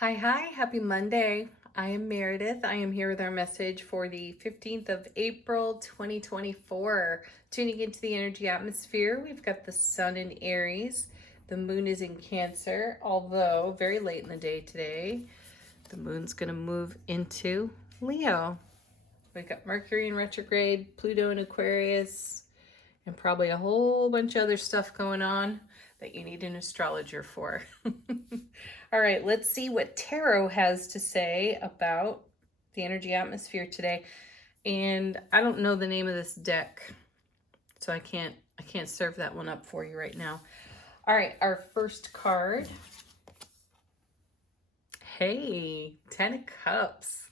Hi, happy Monday. I am Meredith. I am here with our message for the 15th of April, 2024. Tuning into the energy atmosphere, we've got the sun in Aries. The moon is in Cancer, although very late in the day today. The moon's going to move into Leo. We've got Mercury in retrograde, Pluto in Aquarius, and probably a whole bunch of other stuff going on that you need an astrologer for. All right, let's see what tarot has to say about the energy atmosphere today. And I don't know the name of this deck, so I can't serve that one up for you right now. All right, our first card. Hey, 10 of Cups.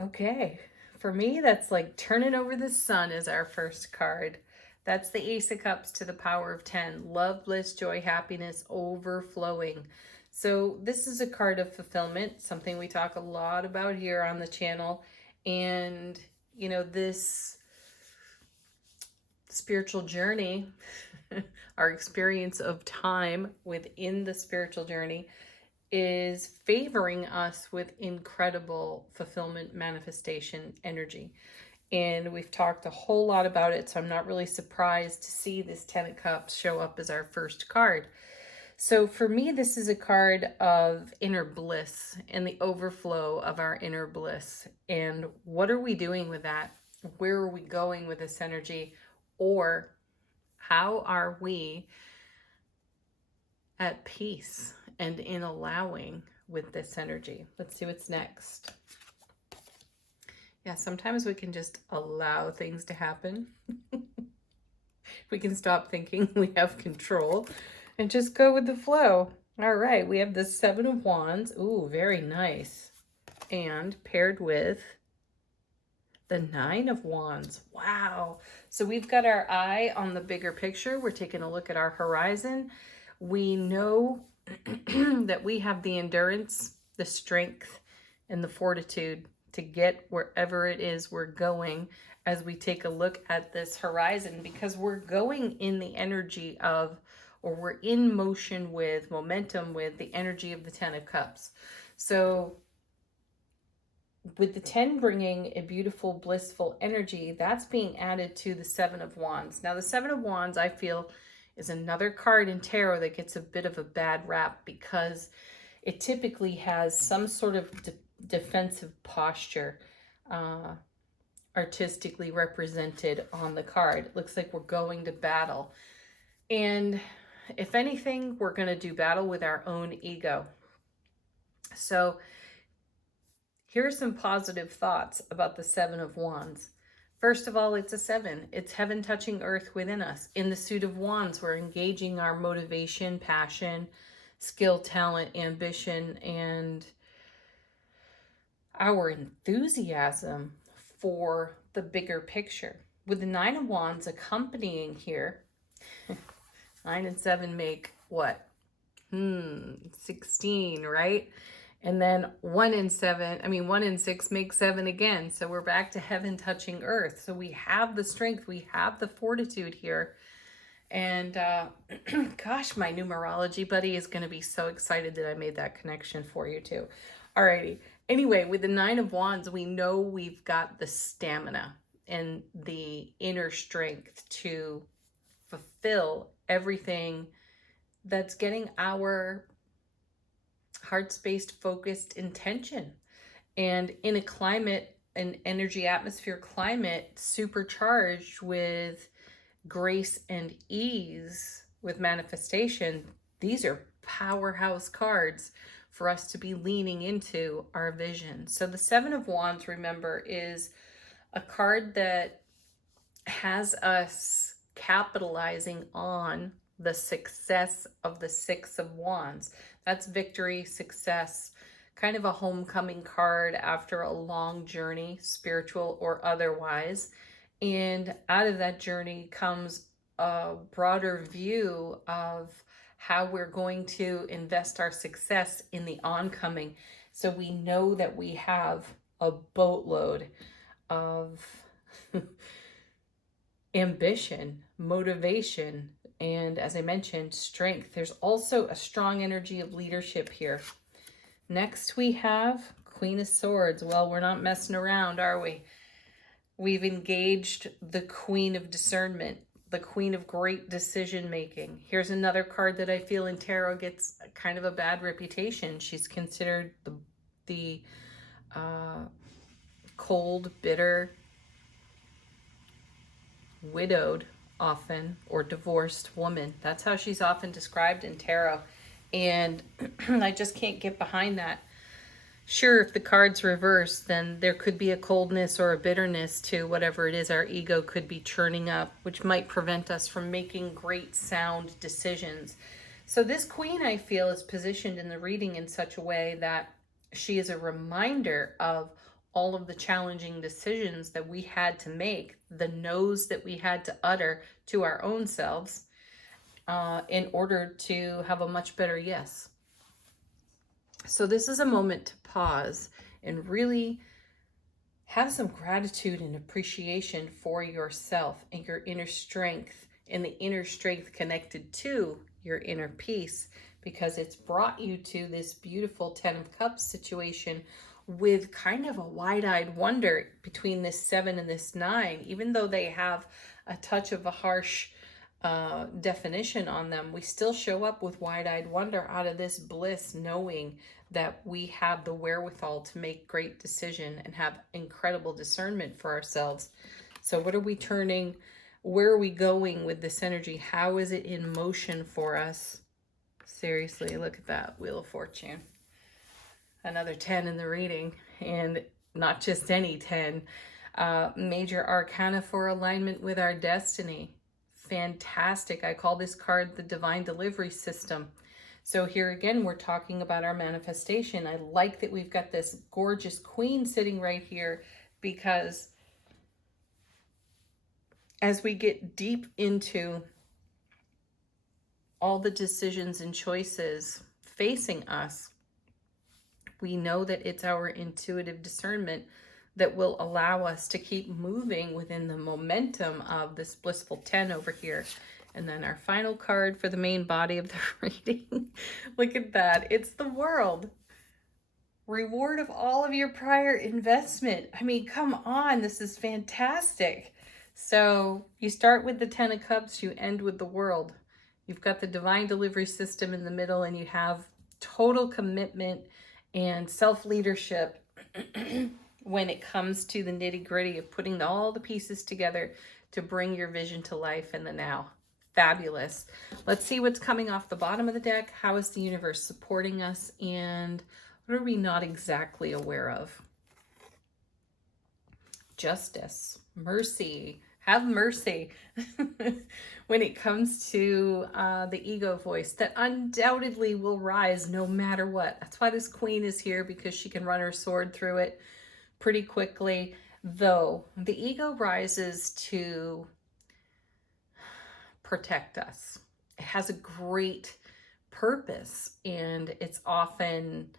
Okay, for me, that's like turning over the sun is our first card. That's the Ace of Cups to the power of 10. Love, bliss, joy, happiness, overflowing. So this is a card of fulfillment, something we talk a lot about here on the channel. And, you know, this spiritual journey, our experience of time within the spiritual journey, is favoring us with incredible fulfillment manifestation energy. And we've talked a whole lot about it, so I'm not really surprised to see this 10 of Cups show up as our first card. So for me, this is a card of inner bliss and the overflow of our inner bliss. And what are we doing with that? Where are we going with this energy? Or how are we at peace and in allowing with this energy? Let's see what's next. Yeah, sometimes we can just allow things to happen. We can stop thinking we have control and just go with the flow. All right, we have the Seven of Wands. Ooh, very nice. And paired with the Nine of Wands. Wow. So we've got our eye on the bigger picture. We're taking a look at our horizon. We know that we have the endurance, the strength, and the fortitude to get wherever it is we're going as we take a look at this horizon, because we're going in the energy of, or we're in motion with, momentum with the energy of the 10 of Cups. So with the 10 bringing a beautiful, blissful energy, that's being added to the Seven of Wands. Now, the Seven of Wands, I feel, is another card in tarot that gets a bit of a bad rap because it typically has some sort of defensive posture artistically represented on the card. It looks like we're going to battle. And if anything, we're going to do battle with our own ego. So here are some positive thoughts about the Seven of Wands. First of all, it's a 7. It's heaven touching earth within us. In the Suit of Wands, we're engaging our motivation, passion, skill, talent, ambition, and our enthusiasm for the bigger picture. With the Nine of Wands accompanying here, 9 and 7 make what? 16, right? And then 1 and 6 make 7 again. So we're back to heaven touching earth. So we have the strength, we have the fortitude here. And gosh, my numerology buddy is going to be so excited that I made that connection for you too. Alrighty. Anyway, with the Nine of Wands, we know we've got the stamina and the inner strength to fulfill everything that's getting our heart-spaced, focused intention. And in a climate, an energy atmosphere climate supercharged with grace and ease with manifestation, these are powerhouse cards for us to be leaning into our vision. So the Seven of Wands, remember, is a card that has us capitalizing on the success of the Six of Wands. That's victory, success, kind of a homecoming card after a long journey, spiritual or otherwise. And out of that journey comes a broader view of how we're going to invest our success in the oncoming. So we know that we have a boatload of ambition, motivation, and as I mentioned, strength. There's also a strong energy of leadership here. Next we have Queen of Swords. Well, we're not messing around, are we? We've engaged the Queen of Discernment, the Queen of Great Decision Making. Here's another card that I feel in tarot gets kind of a bad reputation. She's considered the cold, bitter, widowed often, or divorced woman. That's how she's often described in tarot. And I just can't get behind that. Sure, if the card's reversed, then there could be a coldness or a bitterness to whatever it is our ego could be churning up, which might prevent us from making great sound decisions. So this queen, I feel, is positioned in the reading in such a way that she is a reminder of all of the challenging decisions that we had to make, the no's that we had to utter to our own selves in order to have a much better yes. So this is a moment to pause and really have some gratitude and appreciation for yourself and your inner strength, and the inner strength connected to your inner peace, because it's brought you to this beautiful 10 of Cups situation with kind of a wide-eyed wonder between this 7 and this 9. Even though they have a touch of a harsh definition on them, we still show up with wide-eyed wonder out of this bliss, knowing that we have the wherewithal to make great decision and have incredible discernment for ourselves. So what are we turning? Where are we going with this energy? How is it in motion for us? Seriously, look at that Wheel of Fortune. Another 10 in the reading, and not just any 10. Major arcana for alignment with our destiny. Fantastic. I call this card the Divine Delivery System. So here again, we're talking about our manifestation. I like that we've got this gorgeous queen sitting right here, because as we get deep into all the decisions and choices facing us, we know that it's our intuitive discernment that will allow us to keep moving within the momentum of this blissful 10 over here. And then our final card for the main body of the reading. Look at that. It's the World. Reward of all of your prior investment. I mean, come on. This is fantastic. So you start with the 10 of Cups, you end with the World. You've got the Divine Delivery System in the middle, and you have total commitment and self-leadership when it comes to the nitty-gritty of putting all the pieces together to bring your vision to life in the now. Fabulous. Let's see what's coming off the bottom of the deck. How is the universe supporting us, and what are we not exactly aware of? Justice, mercy. Have mercy when it comes to the ego voice that undoubtedly will rise no matter what. That's why this queen is here, because she can run her sword through it pretty quickly. Though the ego rises to protect us. It has a great purpose, and it's often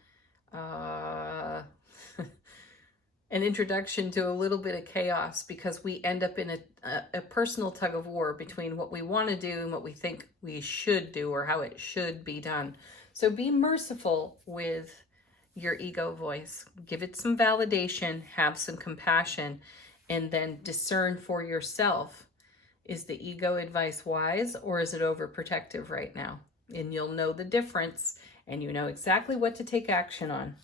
an introduction to a little bit of chaos, because we end up in a personal tug of war between what we want to do and what we think we should do, or how it should be done. So be merciful with your ego voice. Give it some validation, have some compassion, and then discern for yourself. Is the ego advice wise, or is it overprotective right now? And you'll know the difference, and you know exactly what to take action on.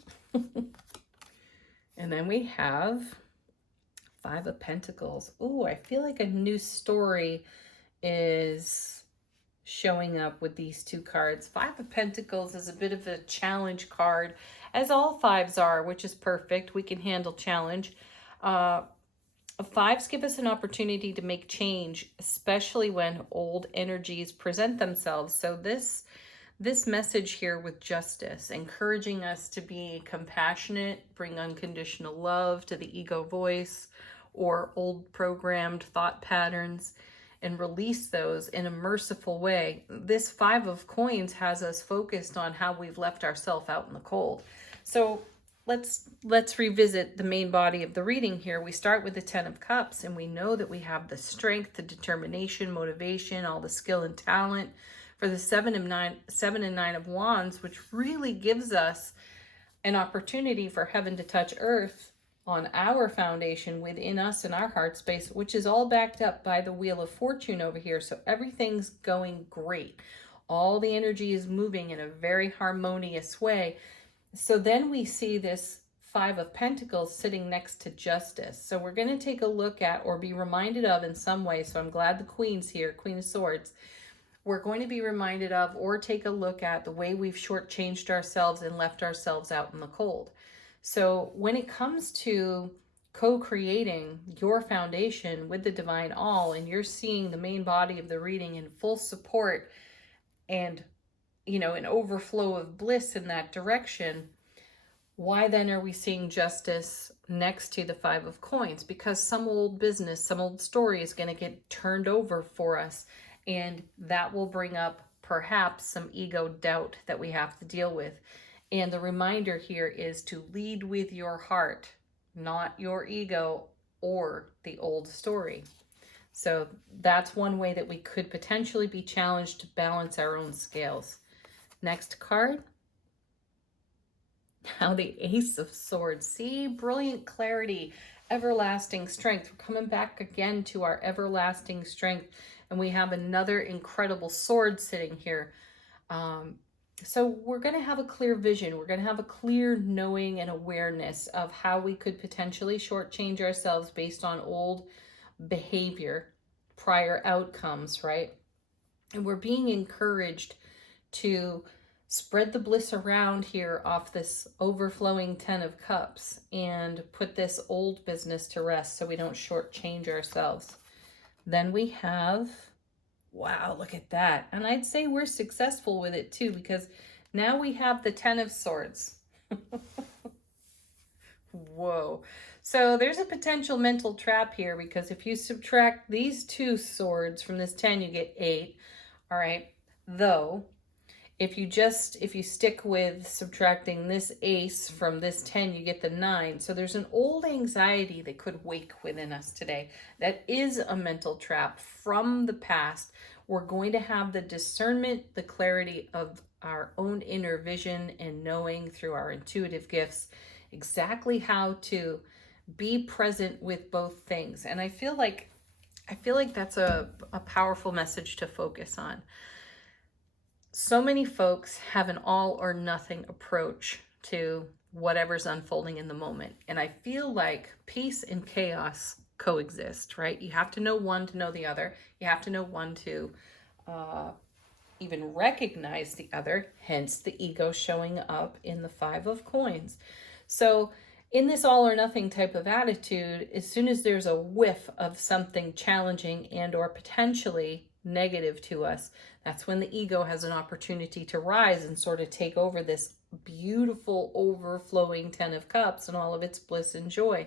And then we have 5 of Pentacles. Ooh, I feel like a new story is showing up with these 2 cards. 5 of Pentacles is a bit of a challenge card, as all 5s are, which is perfect. We can handle challenge. 5s give us an opportunity to make change, especially when old energies present themselves. So this message here with justice, encouraging us to be compassionate, bring unconditional love to the ego voice or old programmed thought patterns, and release those in a merciful way. This 5 of Coins has us focused on how we've left ourselves out in the cold. So let's revisit the main body of the reading here. We start with the 10 of Cups, and we know that we have the strength, the determination, motivation, all the skill and talent. For the 7 and 9 of Wands, which really gives us an opportunity for heaven to touch earth on our foundation within us and our heart space, which is all backed up by the Wheel of Fortune over here. So everything's going great. All the energy is moving in a very harmonious way. So then we see this Five of Pentacles sitting next to Justice. So we're going to take a look at, or be reminded of in some way. So I'm glad the Queen's here, Queen of Swords. We're going to be reminded of, or take a look at, the way we've shortchanged ourselves and left ourselves out in the cold. So when it comes to co-creating your foundation with the Divine All, and you're seeing the main body of the reading in full support and, you know, an overflow of bliss in that direction, why then are we seeing Justice next to the Five of Coins? Because some old business, some old story is going to get turned over for us, and that will bring up perhaps some ego doubt that we have to deal with. And the reminder here is to lead with your heart, not your ego or the old story. So that's one way that we could potentially be challenged to balance our own scales. Next card. Now the Ace of Swords. See, brilliant clarity, everlasting strength. We're coming back again to our everlasting strength. And we have another incredible sword sitting here. So we're going to have a clear vision. We're going to have a clear knowing and awareness of how we could potentially shortchange ourselves based on old behavior, prior outcomes, right? And we're being encouraged to spread the bliss around here off this overflowing 10 of Cups and put this old business to rest so we don't shortchange ourselves. Then we have, wow, look at that. And I'd say we're successful with it too, because now we have the 10 of Swords. Whoa. So there's a potential mental trap here, because if you subtract these two swords from this 10, you get 8. All right. Though, if you stick with subtracting this ace from this 10, you get the 9. So there's an old anxiety that could wake within us today. That is a mental trap from the past. We're going to have the discernment, the clarity of our own inner vision and knowing through our intuitive gifts exactly how to be present with both things. And I feel like that's a powerful message to focus on. So many folks have an all or nothing approach to whatever's unfolding in the moment. And I feel like peace and chaos coexist, right? You have to know one to know the other. You have to know one to even recognize the other, hence the ego showing up in the Five of Coins. So in this all or nothing type of attitude, as soon as there's a whiff of something challenging and or potentially negative to us, that's when the ego has an opportunity to rise and sort of take over this beautiful overflowing 10 of Cups and all of its bliss and joy.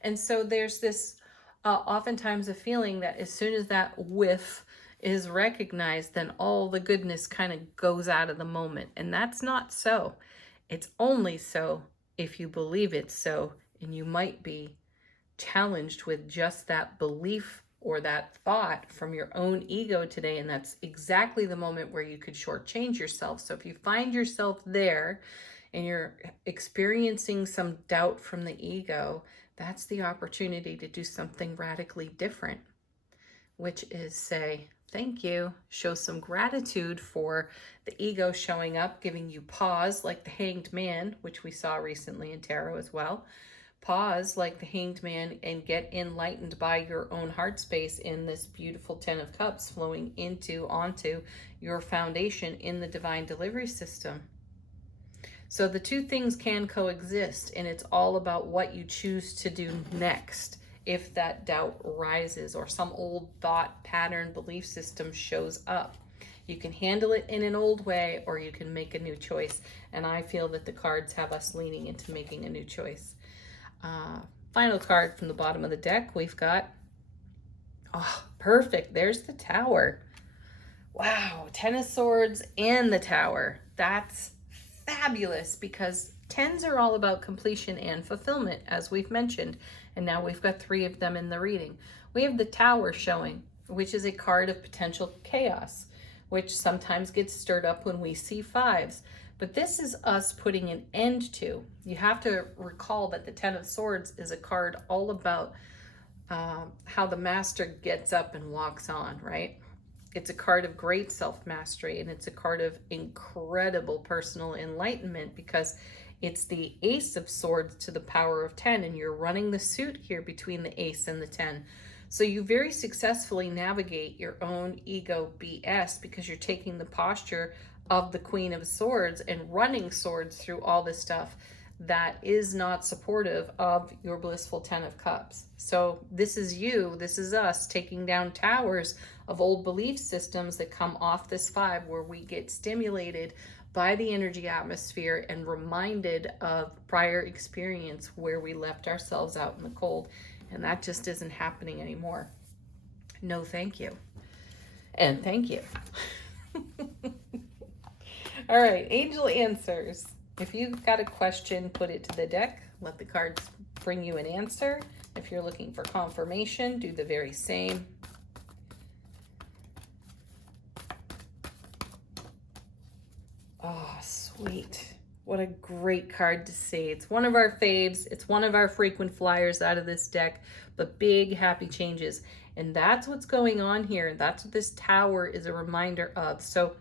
And so there's this oftentimes a feeling that as soon as that whiff is recognized, then all the goodness kind of goes out of the moment. And that's not so. It's only so if you believe it's so, and you might be challenged with just that belief or that thought from your own ego today, and that's exactly the moment where you could shortchange yourself. So if you find yourself there and you're experiencing some doubt from the ego, that's the opportunity to do something radically different, which is say, thank you, show some gratitude for the ego showing up, giving you pause like the Hanged Man, which we saw recently in tarot as well. Pause like the Hanged Man and get enlightened by your own heart space in this beautiful 10 of Cups flowing onto your foundation in the divine delivery system. So the two things can coexist, and it's all about what you choose to do next if that doubt rises or some old thought pattern belief system shows up. You can handle it in an old way, or you can make a new choice. And I feel that the cards have us leaning into making a new choice. Final card from the bottom of the deck, we've got, oh, perfect. There's the Tower. Wow, 10 of Swords and the Tower. That's fabulous, because 10s are all about completion and fulfillment, as we've mentioned. And now we've got 3 of them in the reading. We have the Tower showing, which is a card of potential chaos, which sometimes gets stirred up when we see 5s. But this is us putting an end to. You have to recall that the Ten of Swords is a card all about how the master gets up and walks on, right? It's a card of great self-mastery, and it's a card of incredible personal enlightenment, because it's the Ace of Swords to the power of 10, and you're running the suit here between the Ace and the 10. So you very successfully navigate your own ego BS, because you're taking the posture of the Queen of Swords and running swords through all this stuff that is not supportive of your blissful 10 of Cups. So this is you, this is us taking down towers of old belief systems that come off this 5, where we get stimulated by the energy atmosphere and reminded of prior experience where we left ourselves out in the cold. And that just isn't happening anymore. No, thank you. And thank you. All right, angel answers. If you've got a question, put it to the deck. Let the cards bring you an answer. If you're looking for confirmation, do the very same. Oh, sweet. What a great card to see. It's one of our faves. It's one of our frequent flyers out of this deck, but big happy changes. And that's what's going on here. That's what this tower is a reminder of. So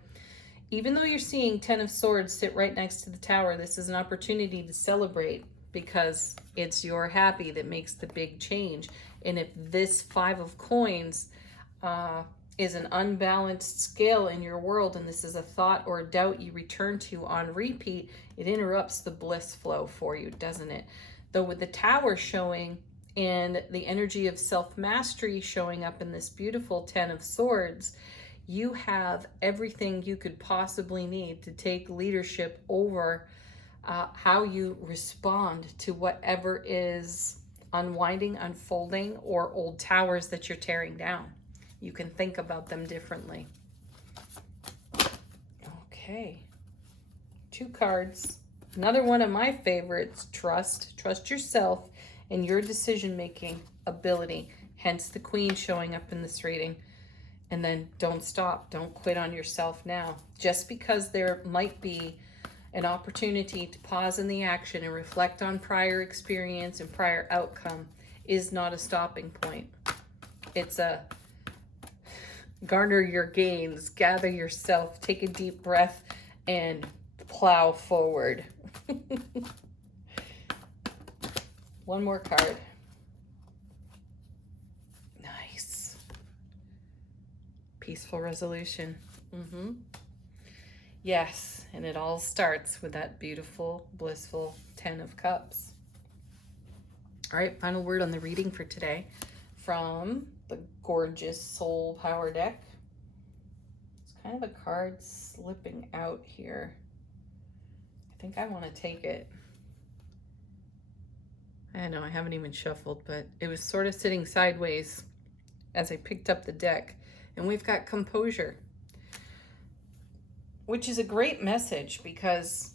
even though you're seeing 10 of Swords sit right next to the tower, this is an opportunity to celebrate, because it's your happy that makes the big change. And if this 5 of Coins is an unbalanced scale in your world, and this is a thought or a doubt you return to on repeat, it interrupts the bliss flow for you, doesn't it? Though with the tower showing and the energy of self-mastery showing up in this beautiful 10 of Swords, you have everything you could possibly need to take leadership over how you respond to whatever is unwinding, unfolding, or old towers that you're tearing down. You can think about them differently. Okay. 2 cards. Another one of my favorites, trust. Trust yourself and your decision-making ability. Hence the Queen showing up in this reading. And then don't stop. Don't quit on yourself now. Just because there might be an opportunity to pause in the action and reflect on prior experience and prior outcome is not a stopping point. It's a garner your gains, gather yourself, take a deep breath, and plow forward. One more card. Nice. Peaceful resolution. Yes, and it all starts with that beautiful, blissful 10 of Cups. All right, final word on the reading for today from the gorgeous Soul Power deck. It's kind of a card slipping out here. I think I want to take it. I know I haven't even shuffled, but it was sort of sitting sideways as I picked up the deck. And we've got composure, which is a great message, because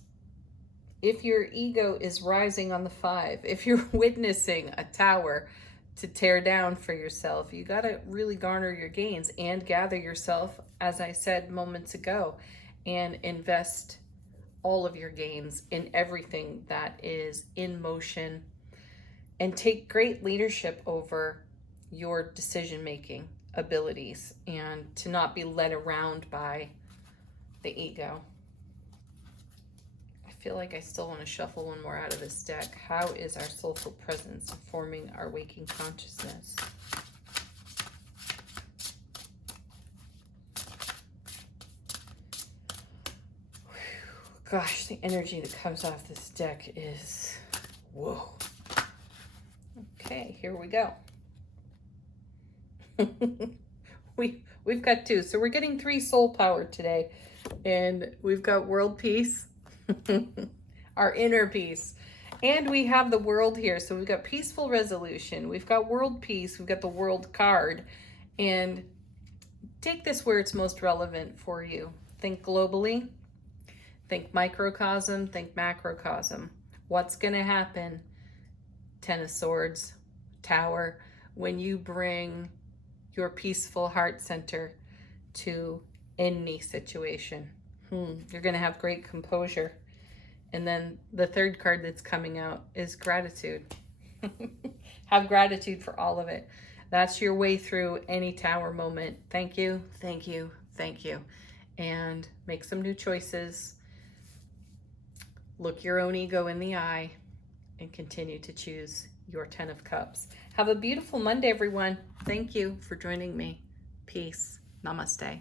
if your ego is rising on the 5, if you're witnessing a tower to tear down for yourself, you got to really garner your gains and gather yourself, as I said moments ago, and invest all of your gains in everything that is in motion, and take great leadership over your decision-making abilities, and to not be led around by the ego. I feel like I still want to shuffle one more out of this deck. How is our soulful presence informing our waking consciousness? Gosh, the energy that comes off this deck is whoa. Okay, here we go. We've got 2, so we're getting 3 soul power today, and we've got world peace, our inner peace, and we have the world here. So we've got peaceful resolution, we've got world peace, we've got the world card, and take this where it's most relevant for you. Think globally, think microcosm, think macrocosm. What's going to happen, 10 of Swords, Tower, when you bring your peaceful heart center to any situation? You're going to have great composure. And then the third card that's coming out is gratitude. Have gratitude for all of it. That's your way through any tower moment. Thank you, thank you, thank you. And make some new choices. Look your own ego in the eye and continue to choose your 10 of Cups. Have a beautiful Monday, everyone. Thank you for joining me. Peace. Namaste.